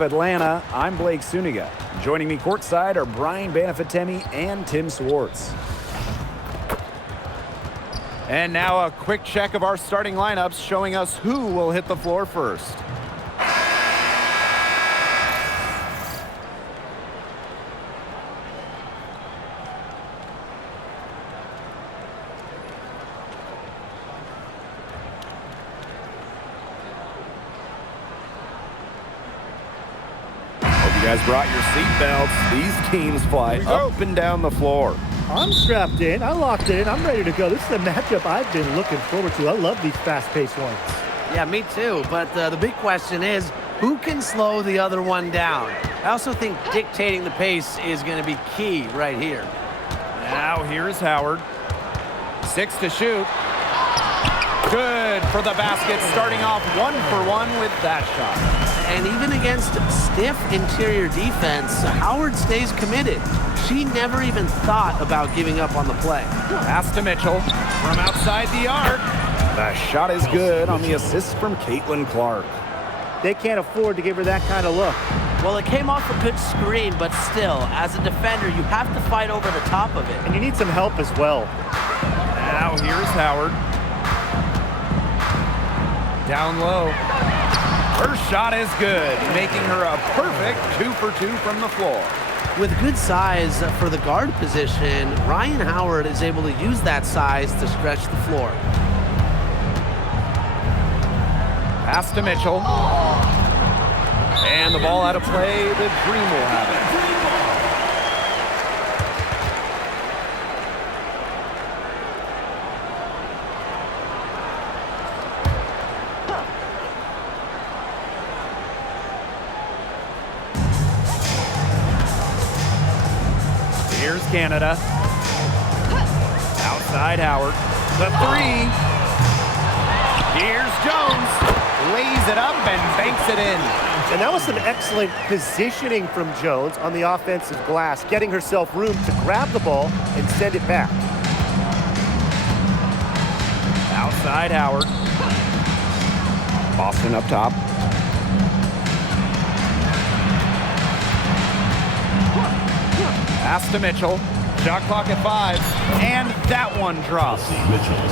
Atlanta, I'm Blake Suniga. Joining me courtside are Brian Banafitemi and Tim Swartz. And now a quick check of our starting lineups showing us who will hit the floor first. You guys brought your seatbelts. These teams fly up and down the floor. I'm strapped in. I locked in. I'm ready to go. This is the matchup I've been looking forward to. I love these fast-paced ones. Yeah, me too. But the big question is, who can slow the other one down? I also think dictating the pace is going to be key right here. Now here's Howard. 6 to shoot. Good for the basket, starting off 1 for 1 with that shot. And even against stiff interior defense, Howard stays committed. She never even thought about giving up on the play. Pass to Mitchell from outside the arc. The shot is good on the assist from Caitlin Clark. They can't afford to give her that kind of look. Well, it came off a good screen, but still, as a defender, you have to fight over the top of it. And you need some help as well. Now here's Howard. Down low. Her shot is good, making her a perfect 2 for 2 from the floor. With good size for the guard position, Ryan Howard is able to use that size to stretch the floor. Pass to Mitchell. And the ball out of play. The Dream will have it. Here's Canada. Outside Howard. The 3. Here's Jones. Lays it up and banks it in. And that was some excellent positioning from Jones on the offensive glass, getting herself room to grab the ball and send it back. Outside Howard. Boston up top. Pass to Mitchell. Shot clock at 5. And that one drops.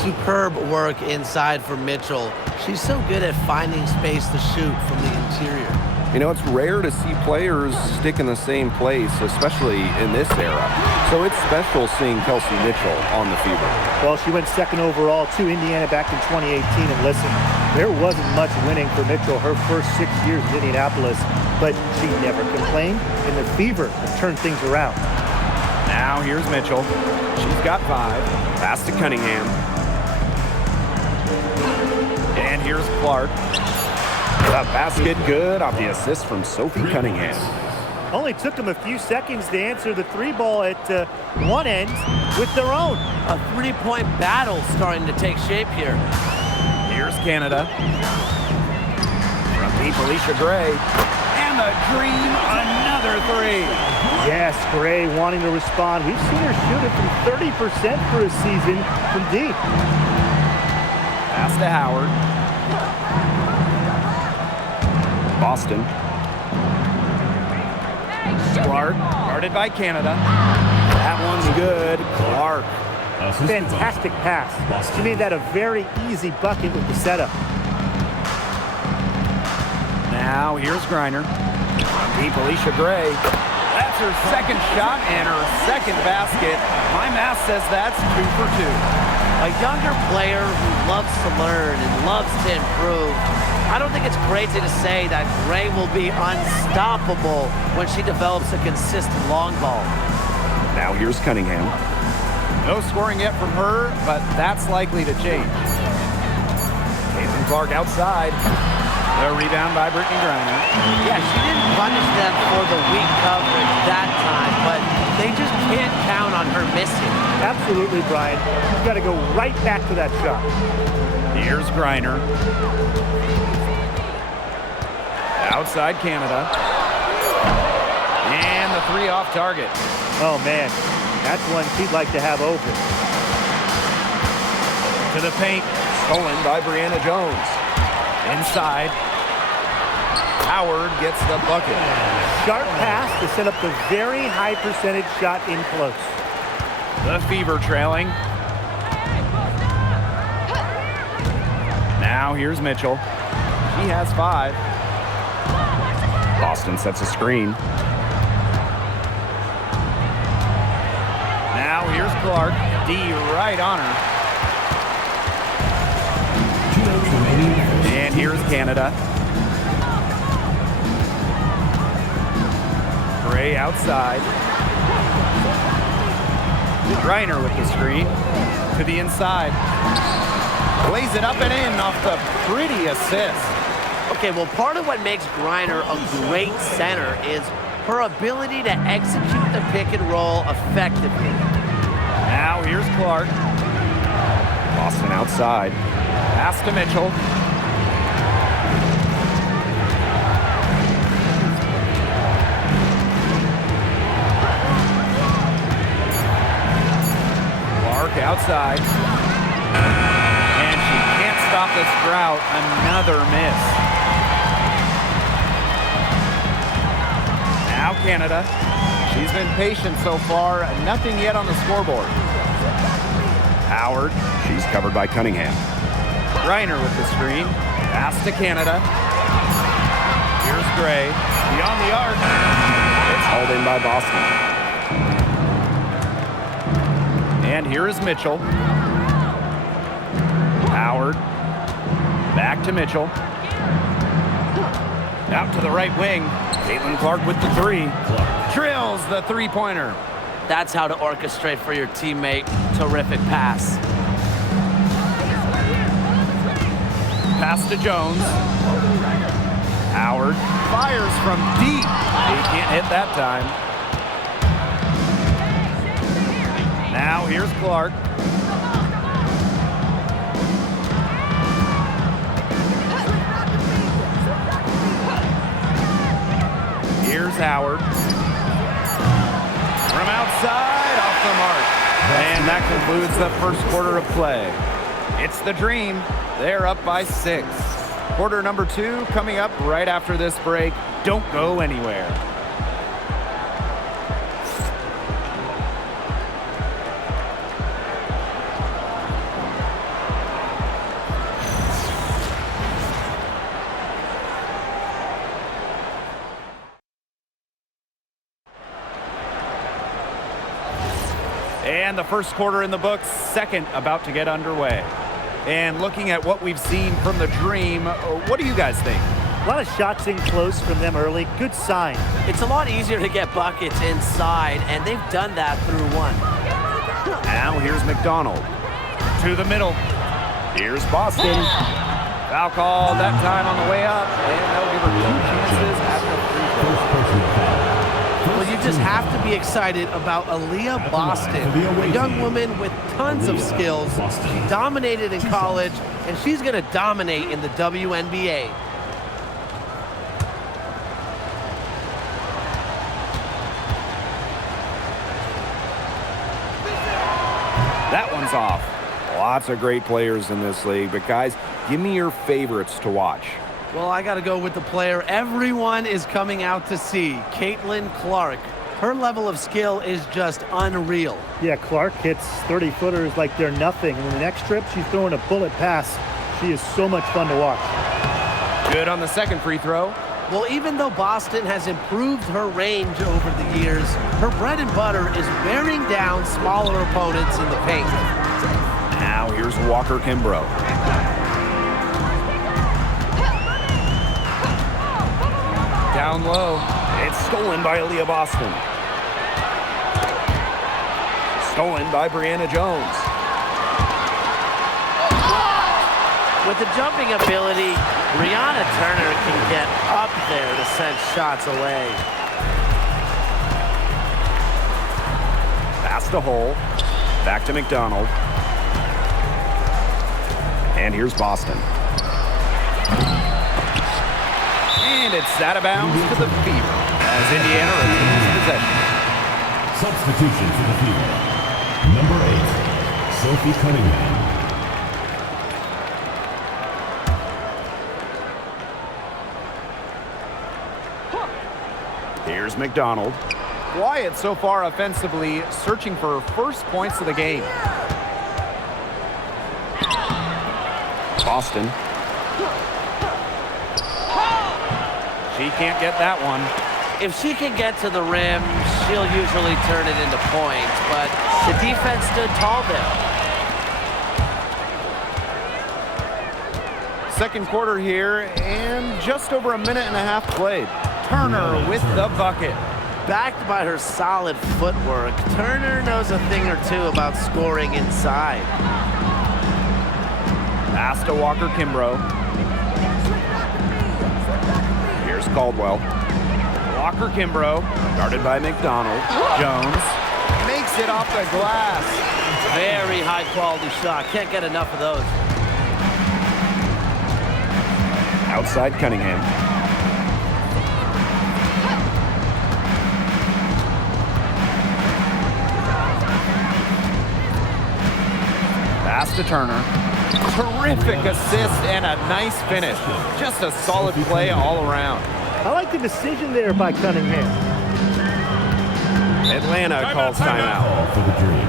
Superb work inside for Mitchell. She's so good at finding space to shoot from the interior. You know, it's rare to see players stick in the same place, especially in this era. So it's special seeing Kelsey Mitchell on the Fever. Well, she went second overall to Indiana back in 2018. And listen, there wasn't much winning for Mitchell her first 6 years in Indianapolis, but she never complained, and the Fever have turned things around. Now here's Mitchell. She's got 5. Pass to Cunningham. And here's Clark. The basket good off the assist from Sophie Cunningham. Only took them a few seconds to answer the 3 ball at one end with their own. A 3-point battle starting to take shape here. Here's Canada. From deep, Alicia Gray. And the Dream, another 3. Yes, Gray wanting to respond. We've seen her shoot it from 30% for a season from deep. Pass to Howard. Boston. Clark, guarded by Canada. That one's good. Clark. Fantastic pass. She made that a very easy bucket with the setup. Now here's Griner. From deep, Alicia Gray. That's her second shot and her second basket. My math says that's 2 for 2. A younger player who loves to learn and loves to improve. I don't think it's crazy to say that Gray will be unstoppable when she develops a consistent long ball. Now here's Cunningham. No scoring yet from her, but that's likely to change. Caitlin Clark outside. The rebound by Brittany Griner. Yeah, she didn't punish them for the weak coverage that time, but they just can't count on her missing. Absolutely, Brian. You've got to go right back to that shot. Here's Griner. Outside Canada. And the 3 off target. Oh, man. That's one she'd like to have open. To the paint. Stolen by Brianna Jones. Inside. Howard gets the bucket. Sharp pass to set up the very high percentage shot in close. The Fever trailing. Now here's Mitchell. He has 5. Boston sets a screen. Now here's Clark. D right on her. And here's Canada. Gray outside. Griner with the screen. To the inside. Lays it up and in off the pretty assist. Okay, well, part of what makes Griner a great center is her ability to execute the pick and roll effectively. Now here's Clark. Boston outside. Pass to Mitchell. Clark outside. And she can't stop this drought. Another miss. Now Canada. She's been patient so far. Nothing yet on the scoreboard. Howard. She's covered by Cunningham. Griner with the screen. Pass to Canada. Here's Gray. Beyond the arc. It's hauled in by Boston. And here is Mitchell. Howard. Back to Mitchell. Out to the right wing. Caitlin Clark with the 3. Drills the 3-pointer. That's how to orchestrate for your teammate. Terrific pass. Pass to Jones. Howard fires from deep. He can't hit that time. Now here's Clark. Here's Howard. From outside, off the mark. And that concludes the first quarter of play. It's the Dream. They're up by 6. Quarter number 2 coming up right after this break. Don't go anywhere. And the first quarter in the books, second about to get underway. And looking at what we've seen from the Dream, what do you guys think? A lot of shots in close from them early. Good sign. It's a lot easier to get buckets inside, and they've done that through 1. Now here's McDonald. To the middle. Here's Boston. Foul call that time on the way up, and they'll give her 2 chances at the free throw. Well, you just have to be excited about Aaliyah Boston, a young woman with tons of skills. She dominated in college, and she's going to dominate in the WNBA. That one's off. Lots of great players in this league, but guys, give me your favorites to watch. Well, I got to go with the player everyone is coming out to see, Caitlin Clark. Her level of skill is just unreal. Yeah, Clark hits 30-footers like they're nothing. And in the next trip, she's throwing a bullet pass. She is so much fun to watch. Good on the second free throw. Well, even though Boston has improved her range over the years, her bread and butter is wearing down smaller opponents in the paint. Now here's Walker Kimbrough. Down low. It's stolen by Aaliyah Boston. Stolen by Brianna Jones. With the jumping ability, Brianna Turner can get up there to send shots away. Pass to Hull. Back to McDonald. And here's Boston. And it's out of bounds to the Fever as Indiana retains possession. Substitution for the Fever. Number 8, Sophie Cunningham. Here's McDonald. Quiet so far offensively, searching for first points of the game. Boston. She can't get that one. If she can get to the rim, she'll usually turn it into points, but the defense stood tall there. Second quarter here, and just over a minute and a half played. Turner with the bucket. Backed by her solid footwork, Turner knows a thing or two about scoring inside. Pass to Walker-Kimbrough. Here's Caldwell. Walker-Kimbrough, Guarded by McDonald. Jones makes it off the glass. Very high quality shot. Can't get enough of those. Outside Cunningham. Pass to Turner. Terrific assist and a nice finish. Just a solid play all around. I like the decision there by Cunningham. Atlanta calls timeout. Call for the Dream.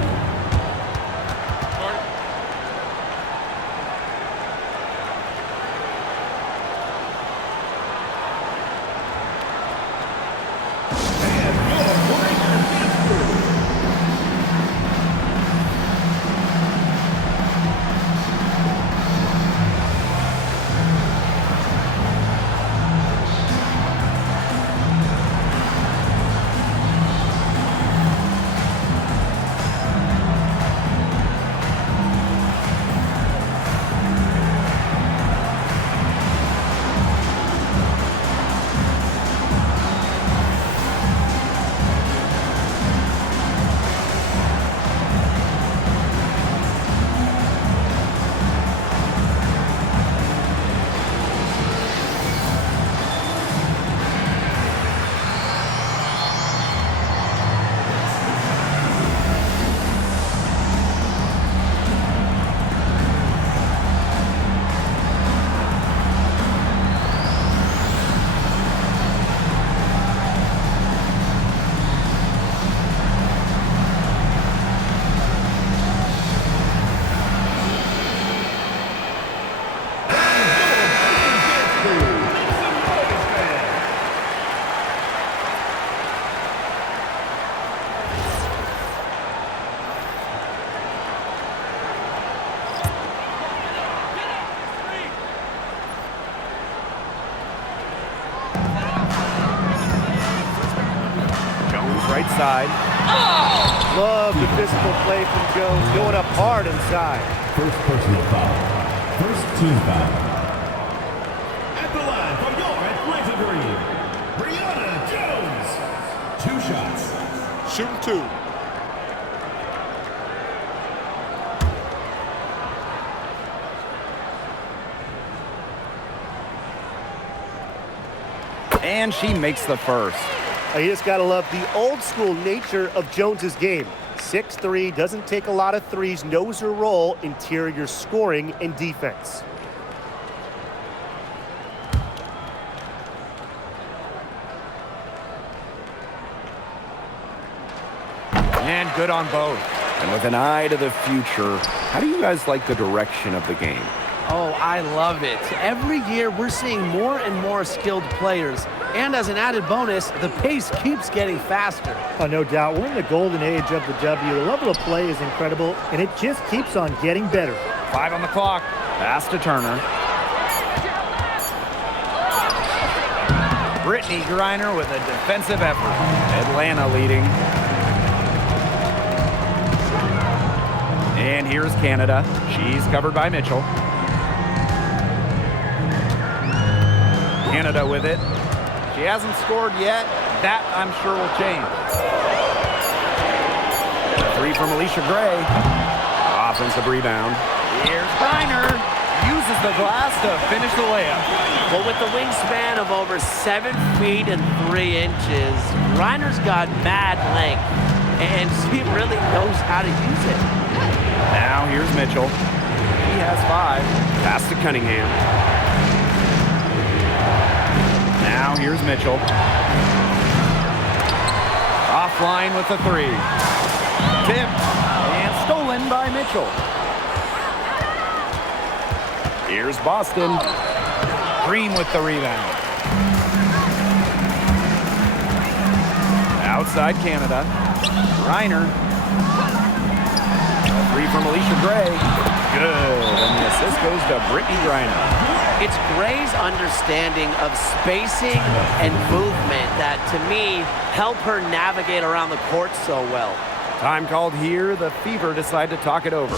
Right side. Love the physical play from Jones, going up hard inside. First personal foul. First team foul. At the line from your Atlanta Dream, Brianna Jones. 2 shots. Shooting 2. And she makes the first. You just got to love the old school nature of Jones's game. 6'3", doesn't take a lot of threes, knows her role, interior scoring and defense. And good on both. And with an eye to the future, how do you guys like the direction of the game? Oh, I love it. Every year we're seeing more and more skilled players. And as an added bonus, the pace keeps getting faster. Oh, no doubt. We're in the golden age of the W. The level of play is incredible, and it just keeps on getting better. 5 on the clock. Pass to Turner. Brittany Griner with a defensive effort. Atlanta leading. And here's Canada. She's covered by Mitchell. Canada with it. She hasn't scored yet. That, I'm sure, will change. 3 from Alicia Gray. Offensive rebound. Here's Griner. Uses the glass to finish the layup. But with the wingspan of over 7 feet and 3 inches, Griner's got mad length, and she really knows how to use it. Now here's Mitchell. He has 5. Pass to Cunningham. Now here's Mitchell. flying with the three. Tipped. And stolen by Mitchell. Here's Boston. Green with the rebound. Outside Canada. Reiner. A three from Alicia Gray. Good. And the assist goes to Brittany Griner. It's Gray's understanding of spacing and movement that, to me, help her navigate around the court so well. Time called here. The Fever decide to talk it over.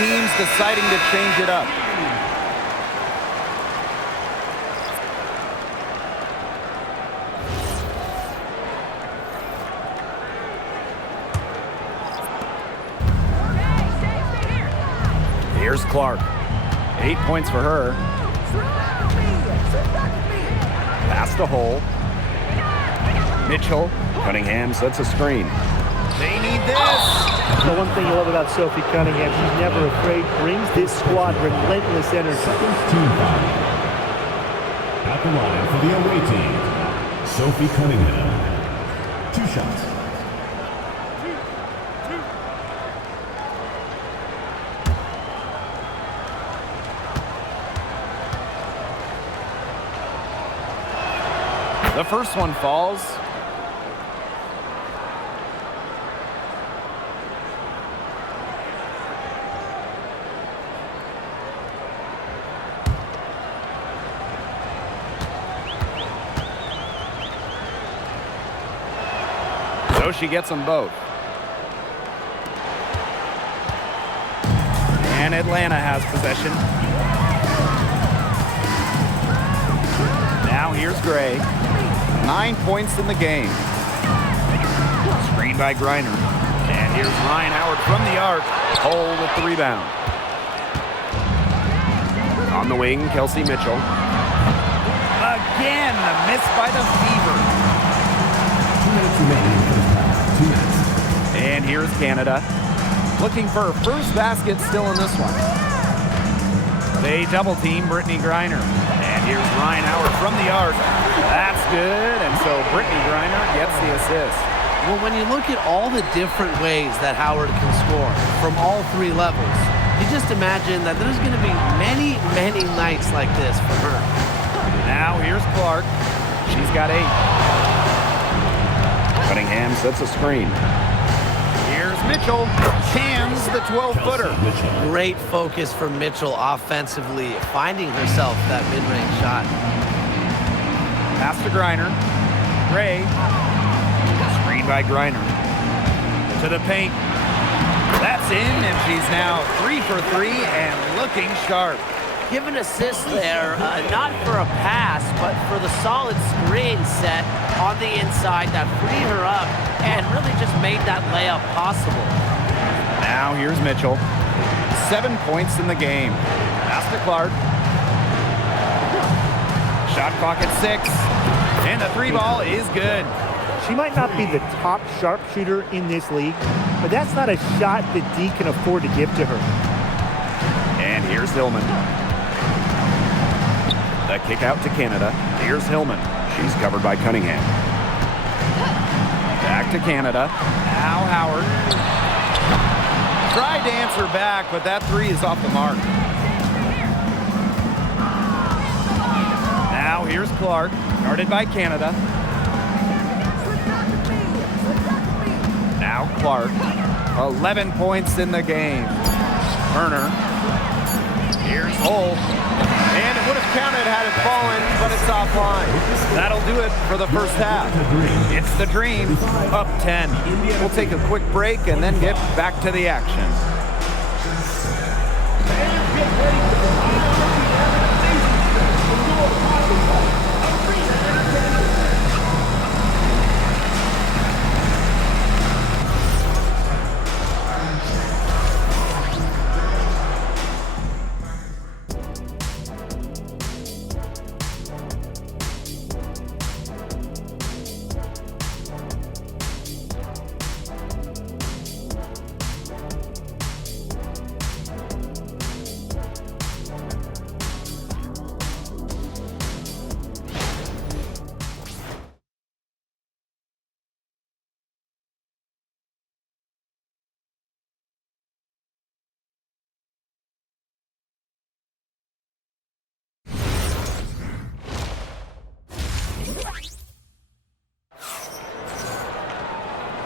teams deciding to change it up. Here's Clark. 8 points for her. Past the hole. Mitchell. Cunningham sets a screen. They need this. The one thing you love about Sophie Cunningham, she's never afraid, brings this squad relentless energy. First team foul. At the line for the away team, Sophie Cunningham. 2 shots. The first one falls. So she gets them both. And Atlanta has possession. Now here's Gray. 9 points in the game. Screen by Griner. And here's Ryan Howard from the arc. Hole with the rebound. On the wing, Kelsey Mitchell. Again, the miss by the Fever. 2 minutes remaining in the first half. 2 minutes. And here's Canada. Looking for her first basket still in this one. They double team Brittany Griner. And here's Ryan Howard from the arc. That's good. And so Brittany Griner gets the assist. Well, when you look at all the different ways that Howard can score from all 3 levels, you just imagine that there's going to be many, many nights like this for her. Now here's Clark. She's got 8. Cunningham sets a screen. Here's Mitchell. Cams the 12-footer. Great focus for Mitchell offensively, finding herself that mid-range shot. Pass to Griner. Gray. Screen by Griner. To the paint. That's in, and she's now 3 for 3 and looking sharp. Give an assist there, not for a pass, but for the solid screen set on the inside that freed her up and really just made that layup possible. Now here's Mitchell. 7 points in the game. Pass to Clark. Shot clock at 6. And the 3 ball is good. She might not be the top sharpshooter in this league, but that's not a shot that D can afford to give to her. And here's Hillman. The kick out to Canada. Here's Hillman. She's covered by Cunningham. Back to Canada. Now Howard. Tried to answer back, but that 3 is off the mark. Now here's Clark. Guarded by Canada. Now Clark. 11 points in the game. Turner. Here's Hull. And it would have counted had it fallen, but it's offline. That'll do it for the first half. It's the Dream, up 10. We'll take a quick break and then get back to the action.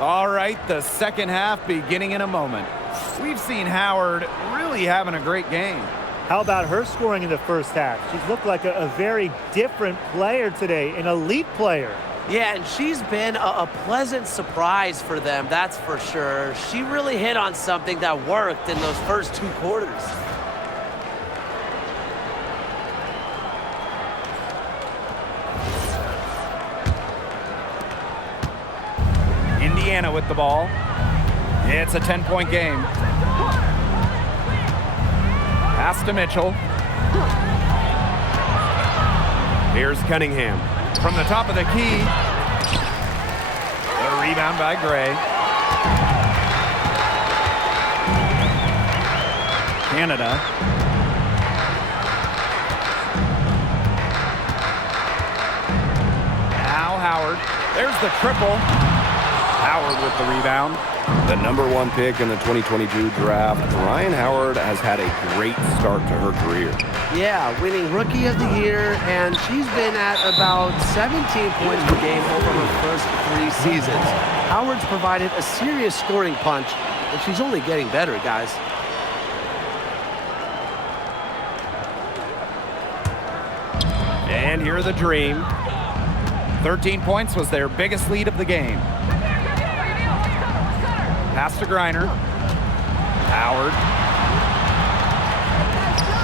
All right, the second half beginning in a moment. We've seen Howard really having a great game. How about her scoring in the first half? She's looked like a very different player today, an elite player. Yeah, and she's been a pleasant surprise for them, that's for sure. She really hit on something that worked in those first 2 quarters. Indiana with the ball. It's a 10-point game. Pass to Mitchell. Here's Cunningham. From the top of the key. The rebound by Gray. Canada. Now Howard. There's the triple. Howard with the rebound. The #1 pick in the 2022 draft, Ryan Howard has had a great start to her career. Yeah, winning Rookie of the Year, and she's been at about 17 points per game over her first 3 seasons. Howard's provided a serious scoring punch, and she's only getting better, guys. And here the Dream. 13 points was their biggest lead of the game. Pass to Griner. Howard.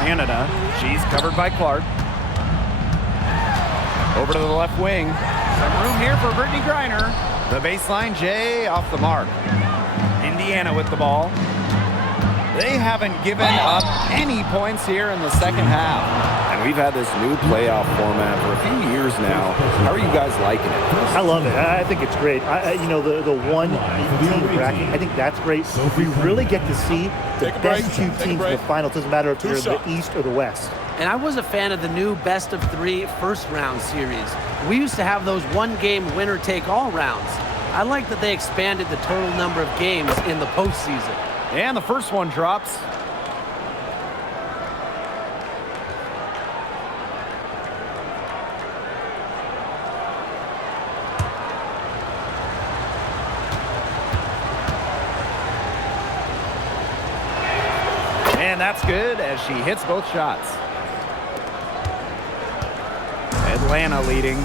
Canada. She's covered by Clark. Over to the left wing. Some room here for Brittany Griner. The baseline, Jay off the mark. Indiana with the ball. They haven't given up any points here in the second half. And we've had this new playoff format for a few years now. How are you guys liking it? I love it. I think it's great. You know, the 1 team bracket, I think that's great. We really get to see the best 2 teams in the final. It doesn't matter if you're in the East or the West. And I was a fan of the new best-of-3 first-round series. We used to have those 1-game winner-take-all rounds. I like that they expanded the total number of games in the postseason. And the first one drops. And that's good as she hits both shots. Atlanta leading.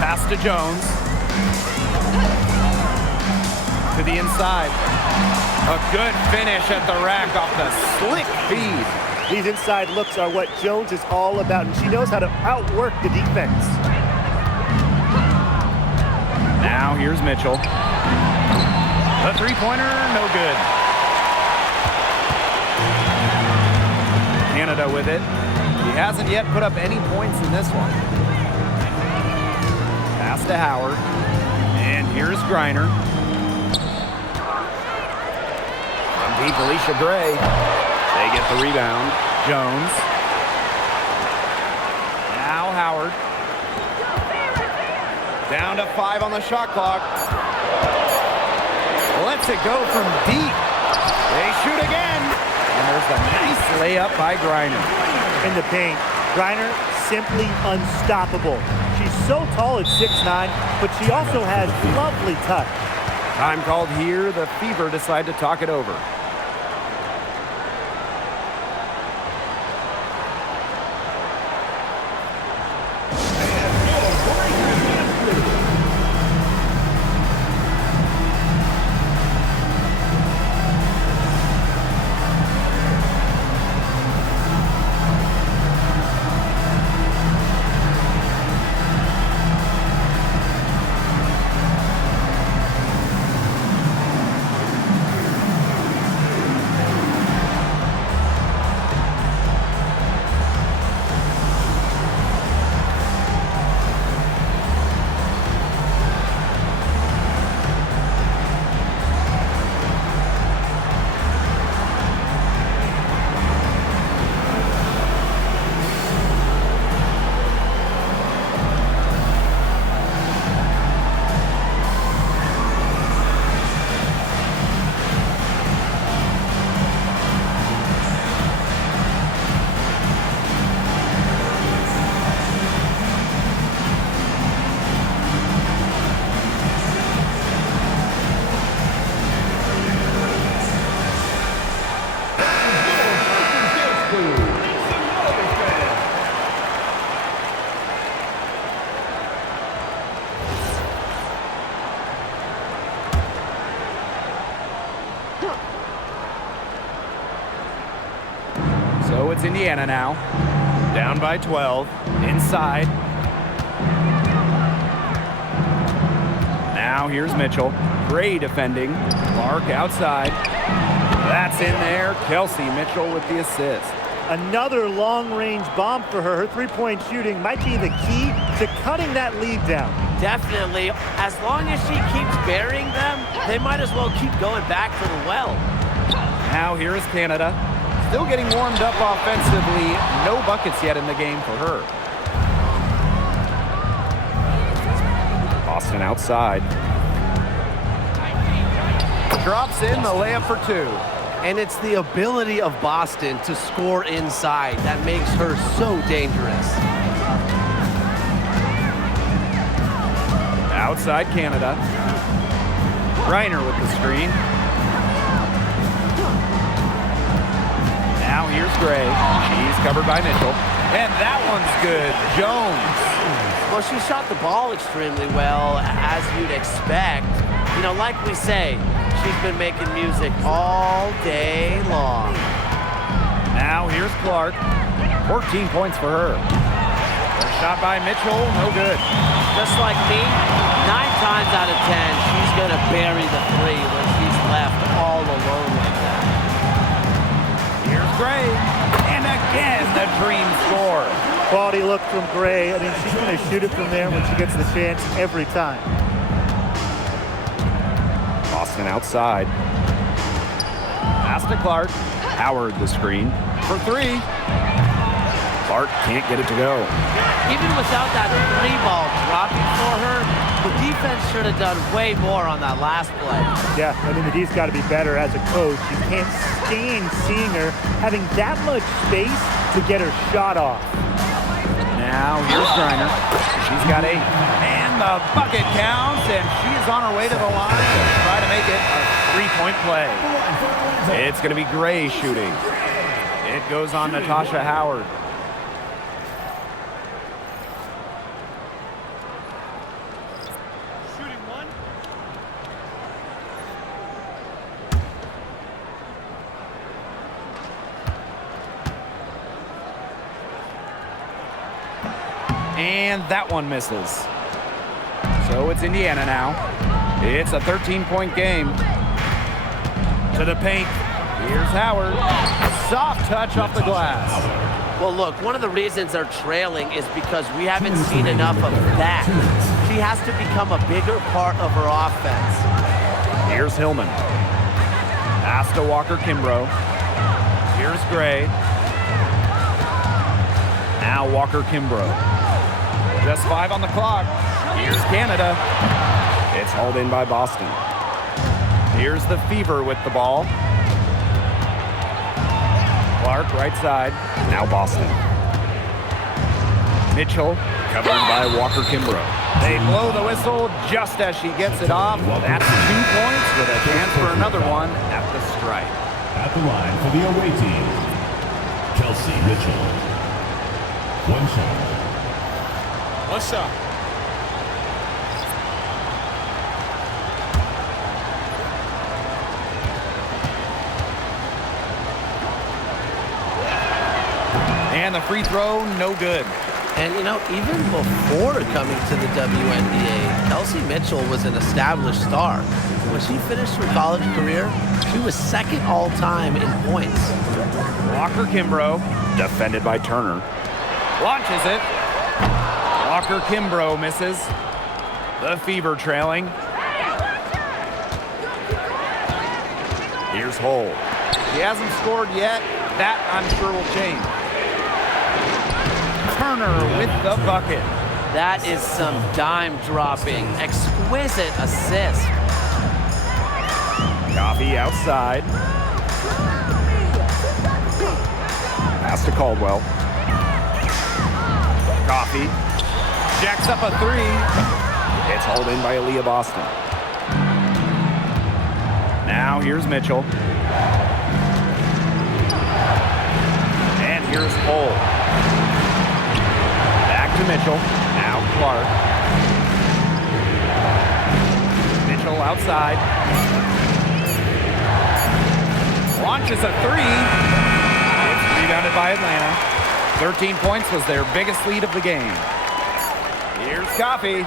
Pass to Jones. To the inside. A good finish at the rack off the slick feed. These inside looks are what Jones is all about, and she knows how to outwork the defense. Now here's Mitchell. The three-pointer, no good. Canada with it. He hasn't yet put up any points in this one. Pass to Howard. And here's Griner. Deep Alicia Gray. They get the rebound. Jones. Now Howard. Down to 5 on the shot clock. Lets it go from deep. They shoot again. And there's the nice layup by Griner. In the paint, Griner simply unstoppable. She's so tall at 6'9", but she also has lovely touch. Time called here. The Fever decide to talk it over. So it's Indiana now. Down by 12. Inside. Now here's Mitchell. Gray defending. Clark outside. That's in there. Kelsey Mitchell with the assist. Another long-range bomb for her. Her three-point shooting might be the key to cutting that lead down. Definitely. As long as she keeps burying them, they might as well keep going back to the well. Now here is Canada. Still getting warmed up offensively. No buckets yet in the game for her. Boston outside. Drops in the layup for two. And it's the ability of Boston to score inside that makes her so dangerous. Outside Canada. Reiner with the screen. Now here's Gray. She's covered by Mitchell. And that one's good. Jones. Well, she shot the ball extremely well, as you'd expect. You know, like we say, she's been making music all day long. Now here's Clark. 14 points for her. A shot by Mitchell, no good. Just like me, 9 times out of 10, she's going to bury the three when she's left all alone like that. Here's Gray. And again, the dream score. Quality look from Gray. I mean, she's going to shoot it from there when she gets the chance every time. Boston outside. Pass to Clark. Howard the screen for three. Clark can't get it to go. Even without that three ball dropping for her, the defense should have done way more on that last play. Yeah, I mean, the D's got to be better as a coach. You can't stand seeing her having that much space to get her shot off. Now here's Reiner. She's got 8. And the bucket counts, and she's on her way to the line to try to make it a 3-point play. It's going to be Gray shooting. It goes on Natasha Howard. Shooting one. And that one misses. So it's Indiana now. It's a 13-point game. To the paint. Here's Howard. Soft touch off the glass. Well, look, one of the reasons they're trailing is because we haven't seen enough of that. She has to become a bigger part of her offense. Here's Hillman. Pass to Walker Kimbrough. Here's Gray. Now Walker Kimbrough. Just 5 on the clock. Here's Canada. It's hauled in by Boston. Here's the Fever with the ball. Clark right side. Now Boston. Mitchell covered by Walker Kimbrough. They blow the whistle just as she gets it off. That's 2 points with a chance for another one at the stripe. At the line for the away team, Kelsey Mitchell. 1 shot. What's up? And the free throw, no good. And, you know, even before coming to the WNBA, Kelsey Mitchell was an established star. When she finished her college career, she was second all-time in points. Walker Kimbrough, defended by Turner. Launches it. Walker Kimbrough misses. The Fever trailing. Here's Hull. He hasn't scored yet. That, I'm sure, will change. Turner with the bucket. That is some dime-dropping, exquisite assist. Coffee outside. Pass to Caldwell. Coffee. Jacks up a 3. It's hauled in by Aaliyah Boston. Now here's Mitchell. And here's Hull. Back to Mitchell. Now Clark. Mitchell outside. launches a three. It's rebounded by Atlanta. 13 points was their biggest lead of the game. Here's Coffee.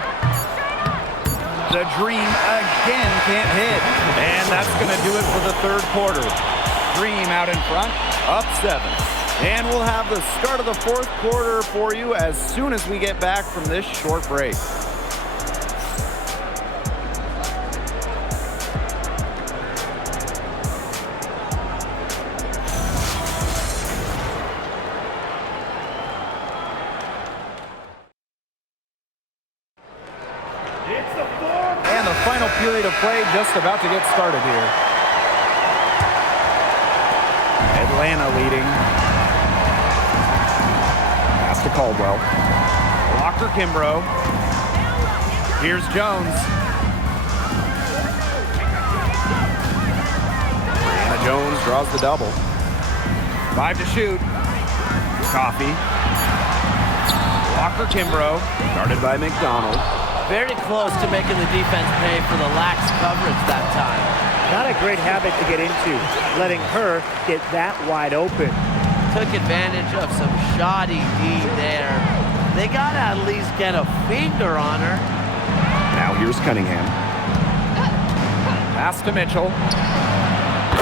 The Dream again can't hit. And that's going to do it for the third quarter. Dream out in front, up 7. And we'll have the start of the fourth quarter for you as soon as we get back from this short break. And the final period of play just about to get started here. Atlanta leading. Pass to Caldwell. Walker Kimbrough. Here's Jones. Brianna Jones draws the double. 5 to shoot. Coffee. Walker Kimbrough. Guarded by McDonald. Very close to making the defense pay for the lax coverage that time. Not a great habit to get into, letting her get that wide open. Took advantage of some shoddy D there. They got to at least get a finger on her. Now here's Cunningham. Pass to Mitchell.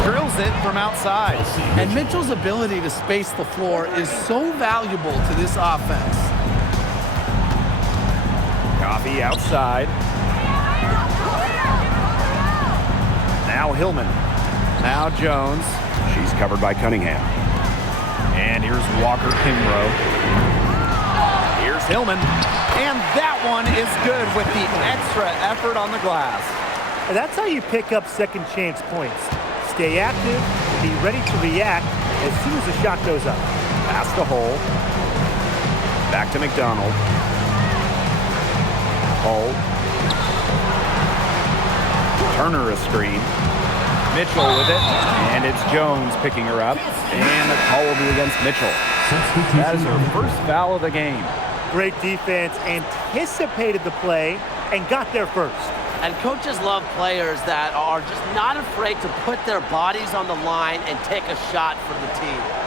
Drills it from outside. And Mitchell's ability to space the floor is so valuable to this offense. Coffee outside. Now Hillman. Now Jones. She's covered by Cunningham. And here's Walker Kimbrough. Here's Hillman. And that one is good with the extra effort on the glass. And that's how you pick up second chance points. Stay active, be ready to react as soon as the shot goes up. Pass to Hull. Back to McDonald. Hull. Turner a screen. Mitchell with it. And it's Jones picking her up. And the call will be against Mitchell. That is her first foul of the game. Great defense, anticipated the play, and got there first. And coaches love players that are just not afraid to put their bodies on the line and take a shot for the team.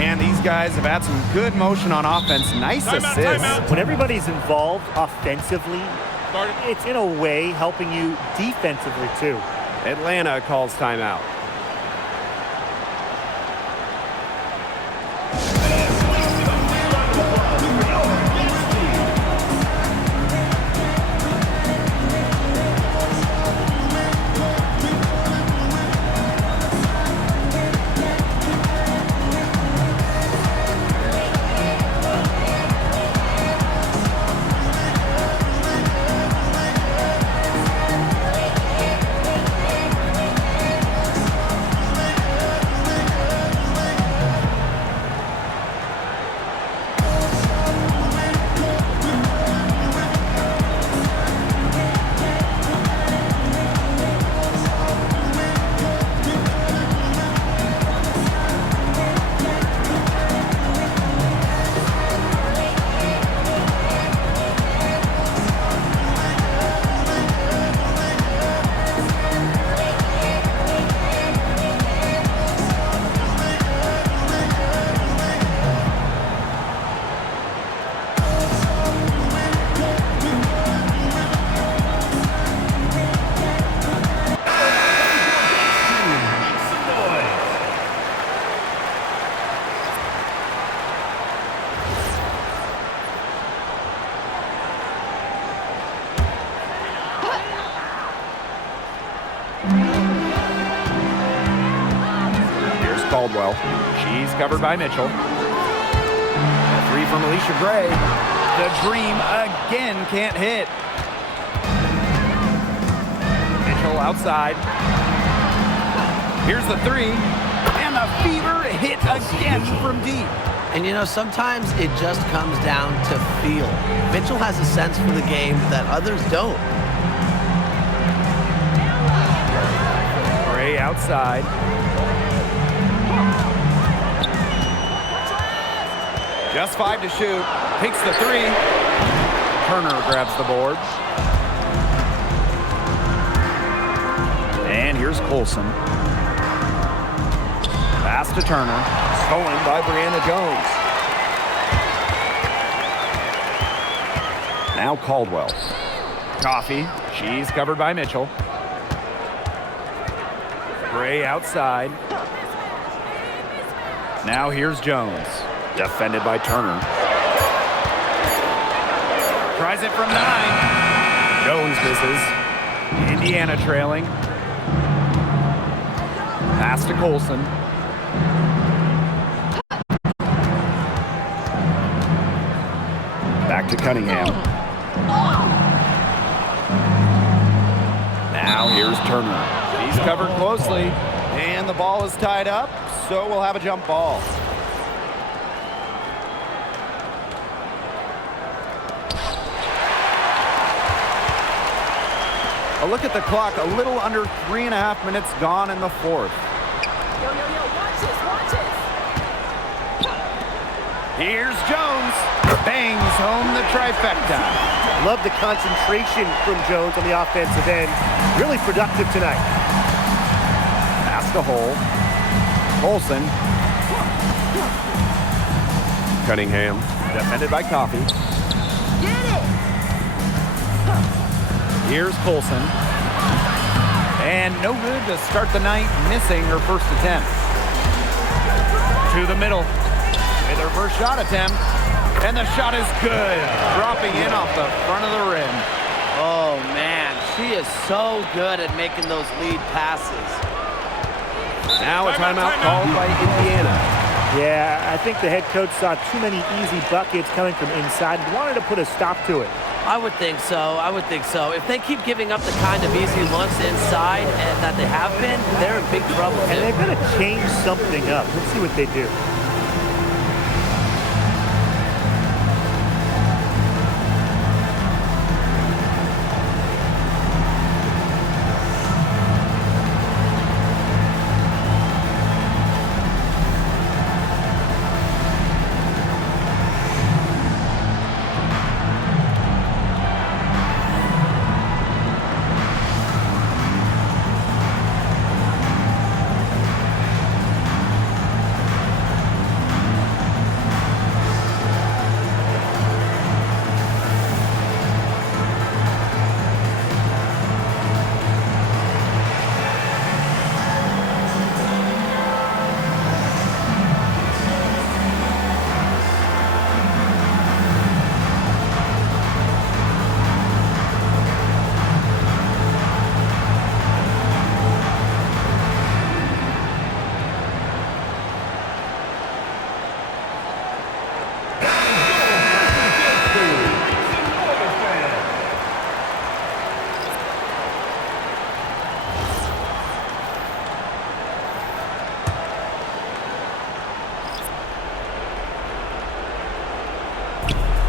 And these guys have had some good motion on offense. Nice assists. When everybody's involved offensively, it's in a way helping you defensively too. Atlanta calls timeout. Caldwell. She's covered by Mitchell. A three from Alicia Gray. The Dream again can't hit. Mitchell outside. Here's the three. And the Fever hit again from deep. And you know, sometimes it just comes down to feel. Mitchell has a sense for the game that others don't. Gray outside. Just 5 to shoot. Takes the three. Turner grabs the board. And here's Colson. Pass to Turner. Stolen by Brianna Jones. Now Caldwell. Coffee. She's covered by Mitchell. Gray outside. Now here's Jones. Defended by Turner. Tries it from 9. Jones misses. Indiana trailing. Pass to Colson. Back to Cunningham. Now here's Turner. He's covered closely, and the ball is tied up, so we'll have a jump ball. A look at the clock, a little under 3.5 minutes gone in the fourth. Watch this. Here's Jones. Bangs home the trifecta. Love the concentration from Jones on the offensive end. Really productive tonight. Pass to Hole. Olsen. Cunningham. Defended by Coffee. Get it! Here's Colson. And no good to start the night, missing her first attempt. To the middle with her first shot attempt. And the shot is good. Dropping in off the front of the rim. Oh, man. She is so good at making those lead passes. Now a timeout called by Indiana. Yeah, I think the head coach saw too many easy buckets coming from inside and wanted to put a stop to it. I would think so. If they keep giving up the kind of easy looks inside and that they have been, they're in big trouble. And they've got to change something up. Let's see what they do.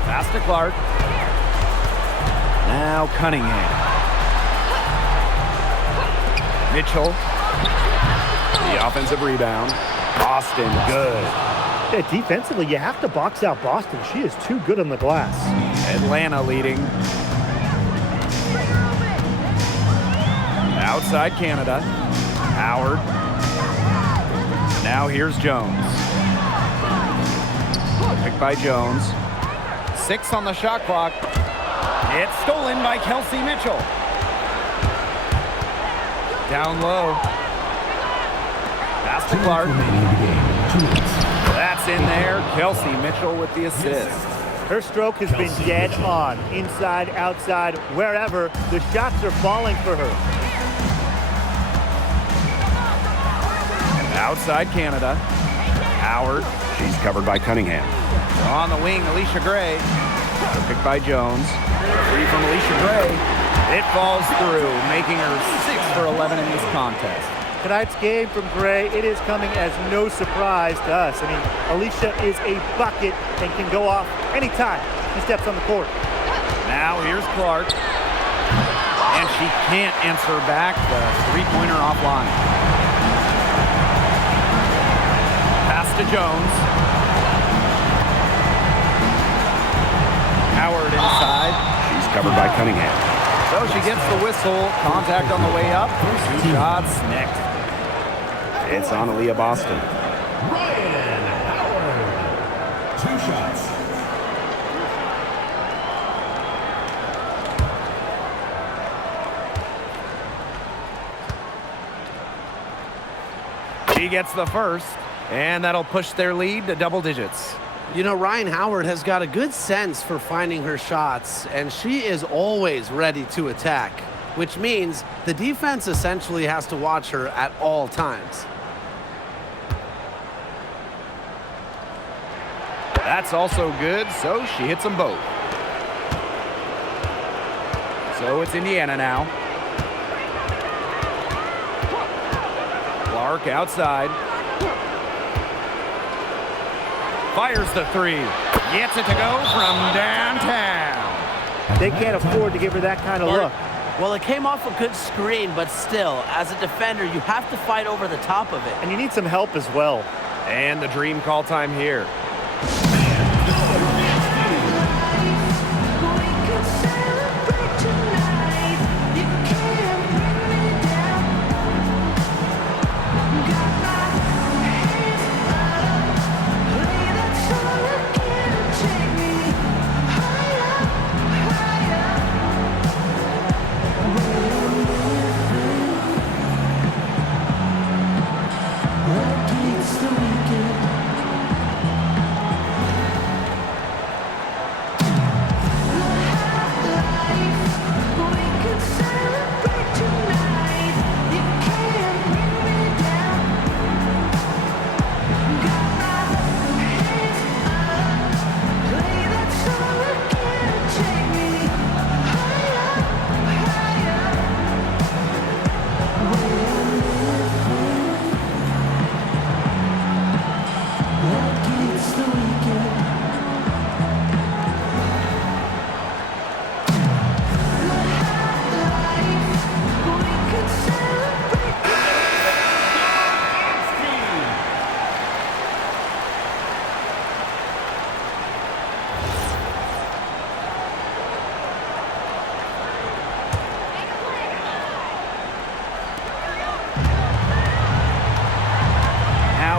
Pass to Clark. Now Cunningham. Mitchell. The offensive rebound. Boston, good. Yeah, defensively, you have to box out Boston. She is too good on the glass. Atlanta leading. Outside Canada. Howard. Now here's Jones. Picked by Jones. 6 on the shot clock. It's stolen by Kelsey Mitchell. Down low. Pass to Clark. That's in there. Kelsey Mitchell with the assist. Her stroke has been dead on. Inside, outside, wherever. The shots are falling for her. Outside Canada. Howard. She's covered by Cunningham. On the wing, Alicia Gray. Picked by Jones. Free from Alicia Gray. It falls through, making her 6 for 11 in this contest. Tonight's game from Gray, it is coming as no surprise to us. I mean, Alicia is a bucket and can go off anytime she steps on the court. Now here's Clark. And she can't answer back the three-pointer offline. Pass to Jones. Howard inside. She's covered by Cunningham. So she gets the whistle. Contact on the way up. 2 shots next. It's on Aaliyah Boston. Ryan Howard. 2 shots. He gets the first, and that'll push their lead to double digits. You know, Ryan Howard has got a good sense for finding her shots, and she is always ready to attack, which means the defense essentially has to watch her at all times. That's also good, so she hits them both. So it's Indiana now. Clark outside. Fires the 3. Gets it to go from downtown. They can't afford to give her that kind of look. Well, it came off a good screen, but still, as a defender, you have to fight over the top of it. And you need some help as well. And the dream call time here.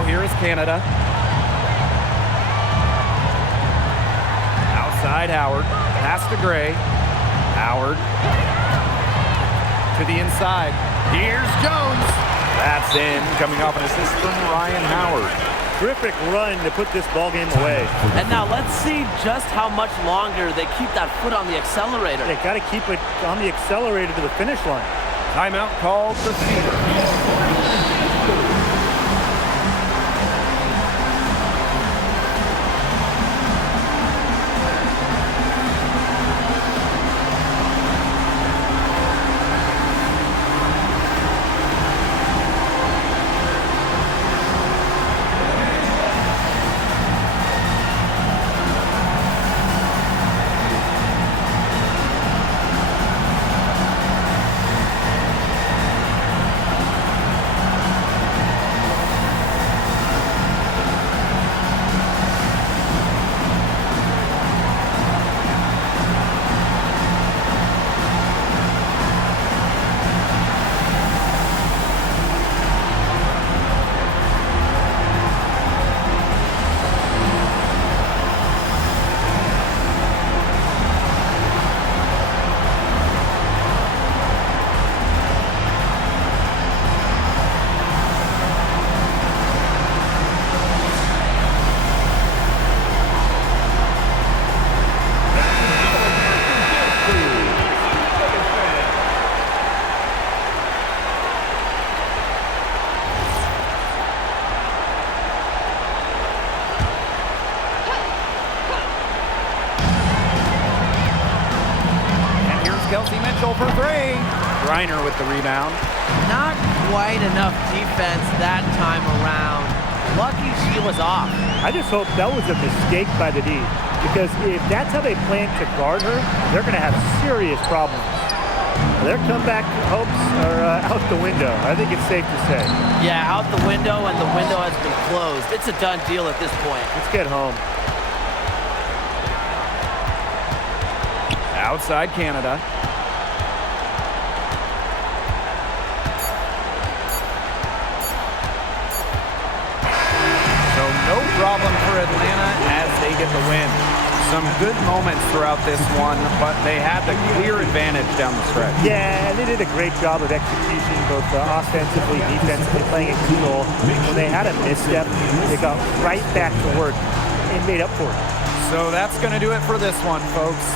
Here is Canada. Outside Howard. Pass to Gray. Howard. To the inside. Here's Jones. That's in. Coming off an assist from Ryan Howard. Terrific run to put this ball game away. And now let's see just how much longer they keep that foot on the accelerator. They got to keep it on the accelerator to the finish line. Timeout called the Fever. Kelsey Mitchell for 3. Griner with the rebound. Not quite enough defense that time around. Lucky she was off. I just hope that was a mistake by the D, because if that's how they plan to guard her, they're going to have serious problems. Their comeback hopes are out the window. I think it's safe to say. Yeah, out the window, and the window has been closed. It's a done deal at this point. Let's get home. Outside Canada. get the win. Some good moments throughout this one, but they had the clear advantage down the stretch. Yeah, and they did a great job of execution, both offensively, defensively, playing in control. When they had a misstep, they got right back to work and made up for it. So that's going to do it for this one, folks.